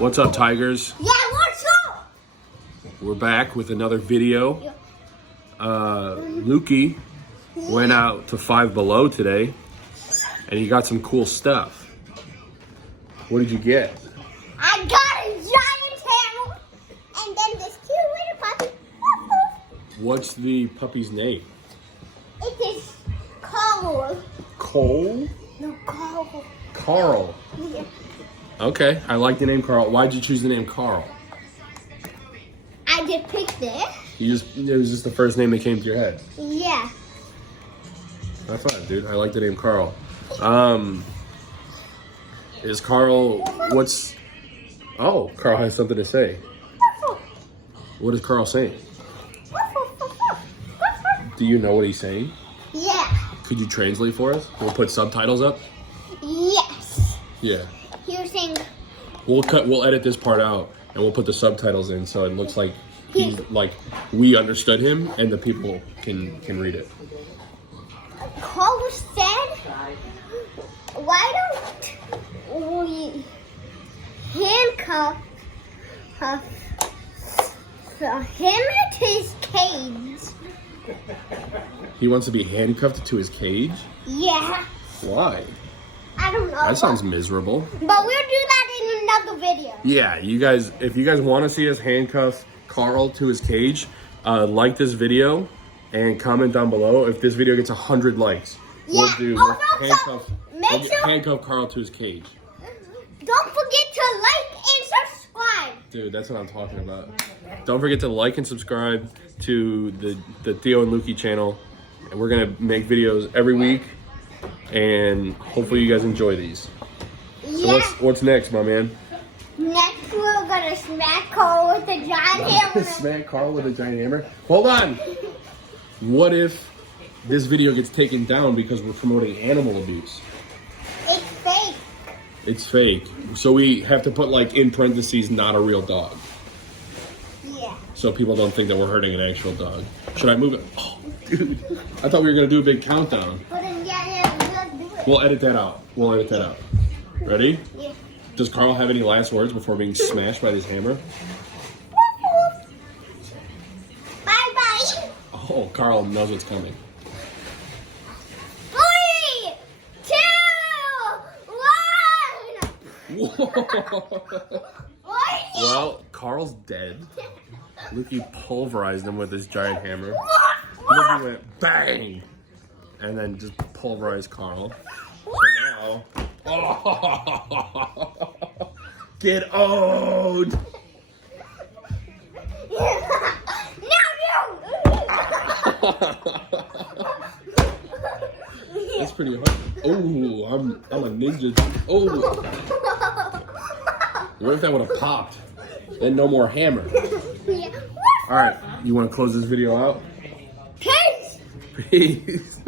What's up, Tigers? Yeah, what's up? We're back with another video. Yeah. Lukey went out to Five Below today, and he got some cool stuff. What did you get? I got a giant tail, and then this cute little puppy. What's the puppy's name? It is Carl. Cole? No, Carl. Carl. Yeah. Okay, I like the name Carl. Why'd you choose the name Carl? I just picked it. It was just the first name that came to your head. Yeah. That's fine, dude. I like the name Carl. Is Carl, oh, Carl has something to say. What is Carl saying? Do you know what he's saying? Yeah. Could you translate for us? We'll put subtitles up? Yes. Yeah. He was saying, We'll edit this part out and we'll put the subtitles in so it looks like we understood him and the people can read it. Carl said, why don't we handcuff him to his cage? He wants to be handcuffed to his cage? Yeah. Why? I don't know. That sounds miserable. But we'll do that in another video. Yeah, if you guys want to see us handcuff Carl to his cage, like this video and comment down below. If this video gets 100 likes, we'll handcuff Carl to his cage. Don't forget to like and subscribe. Dude, that's what I'm talking about. Don't forget to like and subscribe to the Theo and Lukey channel. And we're going to make videos every week. And hopefully you guys enjoy these. Yeah. So what's next, my man? Next, we're gonna smack Carl with a giant hammer. Smack Carl with a giant hammer? Hold on. What if this video gets taken down because we're promoting animal abuse? It's fake. It's fake. So we have to put in parentheses, not a real dog. Yeah. So people don't think that we're hurting an actual dog. Should I move it? Oh, dude. I thought we were gonna do a big countdown. But then, let's do it. We'll edit that out. Ready? Yeah. Does Carl have any last words before being smashed by this hammer? Bye-bye. Oh, Carl knows what's coming. 3, 2, 1. Whoa. Well, Carl's dead. Lukey pulverized him with his giant hammer. Lukey went bang! And then just pulverized Carl. So now... Oh, get owned! That's pretty hard. Oh, I'm a ninja. Oh. What if that would have popped? Then no more hammer. Yeah. All right, you want to close this video out? Peace. Peace.